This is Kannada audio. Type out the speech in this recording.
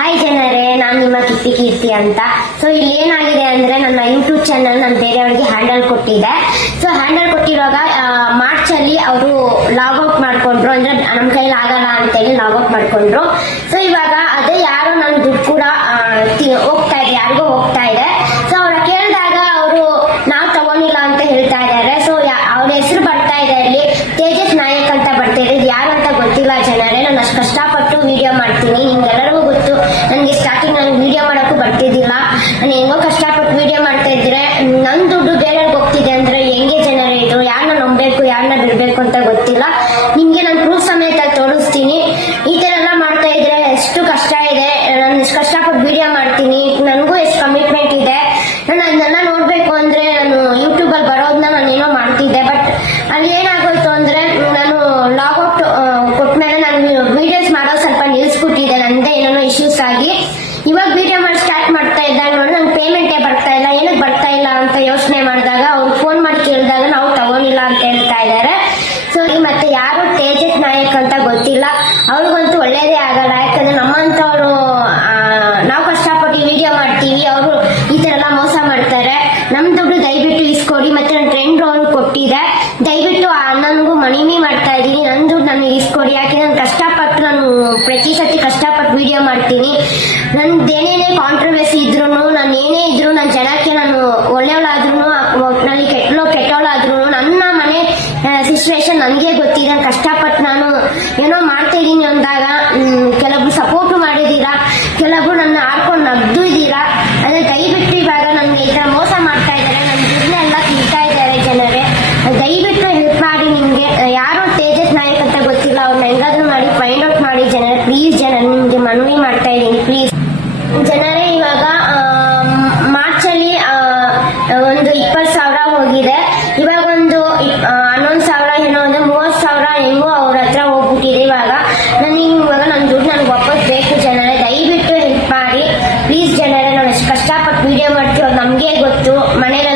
ಹಾಯ್ ಜನರೇ, ನಾನು ನಿಮ್ಮ ಕಿಟ್ಟಿ ಕೀರ್ತಿ ಅಂತ. ಸೊ ಇಲ್ಲಿ ಏನಾಗಿದೆ ಅಂದ್ರೆ ನನ್ನ ಯೂಟ್ಯೂಬ್ ಚಾನಲ್ ನಾನು ಬೇರೆಯವ್ರಿಗೆ ಹ್ಯಾಂಡಲ್ ಕೊಟ್ಟಿದ್ದೆ ಸೊ ಹ್ಯಾಂಡಲ್ ಕೊಟ್ಟಿರುವಾಗ ಮಾರ್ಚ್ ಅಲ್ಲಿ ಅವರು ಲಾಗೌಟ್ ಮಾಡ್ಕೊಂಡ್ರು. ಅಂದ್ರೆ ನಮ್ಮ ಕೈಲಿ ಆಗಲ್ಲ ಅಂತೇಳಿ ಔಟ್ ಮಾಡ್ಕೊಂಡ್ರು. ಸೊ ಇವಾಗ ಅದೇ ಯಾರೋ ನನ್ನ ದುಡ್ಡು ಕೂಡ ಆ, ತಿ- ಹೋಗ್ತಾ ಇದೆ ಯಾರಿಗೋ ಹೋಗ್ತಾ ಇದೆ ಸೊ ಅವ್ರ ಕೇಳಿದಾಗ ಅವರು ನಾವು ತಗೊಂಡಿಲ್ಲ ಅಂತ ಹೇಳ್ತಾ ಇದ್ದಾರೆ ಸೊ ಅವ್ರ ಹೆಸರು ಬರ್ತಾ ಇದೆ ಅಲ್ಲಿ ತೇಜಸ್ ನಾಯಕ್ ಅಂತ ಬರ್ತಾ ಇದೆ ಇದು ಯಾರು ಅಂತ ಗೊತ್ತಿಲ್ಲ ಜನರೇ ನಾನು ಅಷ್ಟು ಕಷ್ಟಪಟ್ಟು ವಿಡಿಯೋ ಮಾಡ್ತೀನಿ ನಿಮ್ಗೆಲ್ಲರಿಗೂ ಗೊತ್ತು ನನಗೆ ಸ್ಟಾರ್ಟಿಂಗ್ ನನಗೆ ಮಾಡೋಕ್ಕೂ ನಾನು ಹೆಂಗೋ ಕಷ್ಟಪಟ್ಟು ವಿಡಿಯೋ ಮಾಡ್ತಾ ಇದ್ರೆ ನನ್ನ ದುಡ್ಡು ಬೇರೆಯವ್ರಿಗೆ ಹೋಗ್ತಿದೆ ಅಂದ್ರೆ ಹೆಂಗೆ ಜನರೇ ಇದು ಯಾರನ್ನ ನಂಬಬೇಕು, ಯಾರನ್ನ ಬಿಡ್ಬೇಕು ಅಂತ ಗೊತ್ತಿಲ್ಲ. ನಿಮಗೆ ನಾನು ಪ್ರೂಫ್ ಸಮೇತ ತೋರಿಸ್ತೀನಿ. ಈ ಥರ ಎಲ್ಲ ಮಾಡ್ತಾ ಇದ್ರೆ ಎಷ್ಟು ಕಷ್ಟ ಇದೆ. ನಾನು ಎಷ್ಟು ಕಷ್ಟಪಟ್ಟು ವಿಡಿಯೋ ಮಾಡ್ತೀನಿ. ನನಗೂ ಎಷ್ಟು ಕಮಿಟ್ಮೆಂಟ್ ಇದೆ. ನಾನು ಅದನ್ನೆಲ್ಲ ನೋಡ್ಬೇಕು ಅಂದ್ರೆ ನಾನು ಯೂಟ್ಯೂಬ್ ಅಲ್ಲಿ ಬರೋದನ್ನ ನಾನು ಏನೋ ಮಾಡ್ತಿದ್ದೆ. ಬಟ್ ಅಲ್ಲಿ ಏನಾಗೋಯ್ತು ಅಂದ್ರೆ, ನಾನು ಲಾಗೌಟ್ ಕೊಟ್ಮೇಲೆ ನಾನು ವಿಡಿಯೋಸ್ ಮಾಡೋದು ಸ್ವಲ್ಪ ನಿಲ್ಸ್ಬಿಟ್ಟಿದೆ ನಂದೇ ಏನೇನೋ ಇಶ್ಯೂಸ್ ಆಗಿ. ಇವಾಗ ವಿಡಿಯೋ ಮಾಡಿ ಸ್ಟಾರ್ಟ್ ಮಾಡ್ತಾ ಇದ್ದಾಗ ನೋಡಿ, ನಂಗೆ ಪೇಮೆಂಟೇ ಬರ್ತಾ ಇಲ್ಲ, ಏನಕ್ಕೆ ಬರ್ತಾ ಇಲ್ಲ ಅಂತ ಯೋಚನೆ ಮಾಡಿದಾಗ ಅವ್ರು ಫೋನ್ ಮಾಡಿ ಕೇಳಿದಾಗ ನಾವು ತಗೊಂಡಿಲ್ಲ ಅಂತ ಹೇಳ್ತಾ ಇದ್ದಾರೆ ಸೊ ಮತ್ತೆ ಯಾರು ತೇಜಸ್ ನಾಯಕ್ ಅಂತ ಗೊತ್ತಿಲ್ಲ. ಅವ್ರಿಗಂತೂ ಒಳ್ಳೇದೇ ಆಗಲ್ಲ, ಯಾಕಂದ್ರೆ ನಮ್ಮಂತವ್ರು ನಾವು ಕಷ್ಟಪಟ್ಟು ವಿಡಿಯೋ ಮಾಡ್ತೀವಿ ಅವರು ಈ ತರ ಎಲ್ಲ ಮೋಸ ಮಾಡ್ತಾರೆ ನಮ್ ದುಡ್ಡು ದಯವಿಟ್ಟು ಇಸ್ಕೊಡಿ ಮತ್ತೆ ನನ್ನ ಫ್ರೆಂಡ್ ಅವ್ರು ಕೊಟ್ಟಿದೆ ದಯವಿಟ್ಟು ನನಗೂ ಮಣಿಮಿ ಮಾಡ್ತಾ ಇದೀನಿ ನನ್ನ ದುಡ್ಡು ನನಗೆ ಇಸ್ಕೊಡಿ ಯಾಕೆ ನಾನು ಕಷ್ಟಪಟ್ಟು ನಾನು ಪ್ರತಿ ಸತಿ ಕಷ್ಟಪಟ್ಟು ವಿಡಿಯೋ ಮಾಡ್ತೀನಿ. ನಂದೇನೇನೇ ಕಾಂಟ್ರವರ್ಸಿ ಇದ್ರು ನಾನು ಏನೇ ಇದ್ರು ನನ್ನ ಜನಕ್ಕೆ ನಾನು ಒಳ್ಳೆಯವಳಾದ್ರೂ ನನಗೆ ಕೆಟ್ಟಲೋ ಕೆಟ್ಟವಳಾದ್ರೂ ನನ್ನ ಮನೆ ಸಿಚುವೇಶನ್ ನನಗೆ ಗೊತ್ತಿದೆ. ನಾನ್ ಕಷ್ಟಪಟ್ಟು ನಾನು ಏನೋ ಮಾಡ್ತಾ ಇದ್ದೀನಿ ಅಂದಾಗ ಮಾಡಿ ಜನರೇ ಪ್ಲೀಸ್ ಜನ, ನಿಮ್ಗೆ ಮನವಿ ಮಾಡ್ತಾ ಇದ್ದೀನಿ ಪ್ಲೀಸ್ ಜನರೇ, ಇವಾಗ ಮಾರ್ಚ್ ಅಲ್ಲಿ ಒಂದು ಇಪ್ಪತ್ತು ಸಾವಿರ ಹೋಗಿದೆ. ಇವಾಗ ಒಂದು ಹನ್ನೊಂದು ಸಾವಿರ, ಏನೋ ಒಂದು ಮೂವತ್ತು ಸಾವಿರ, ಹೆಂಗೋ ಅವ್ರ ಹತ್ರ ಹೋಗ್ಬಿಟ್ಟಿದೆ ಇವಾಗ. ನನಗೆ ಇವಾಗ ನನ್ನ ದುಡ್ಡು ನನಗೆ ವಾಪಸ್ ಬೇಕು, ಜನರೇ, ದಯವಿಟ್ಟು ಹೆಲ್ಪ್ ಮಾಡಿ. ಪ್ಲೀಸ್ ಜನರೇ, ನಾವು ಎಷ್ಟು ಕಷ್ಟಪಟ್ಟು ವಿಡಿಯೋ ಮಾಡ್ತೀವಿ ನಮಗೆ ಗೊತ್ತು ಮನೇಲೆಲ್ಲ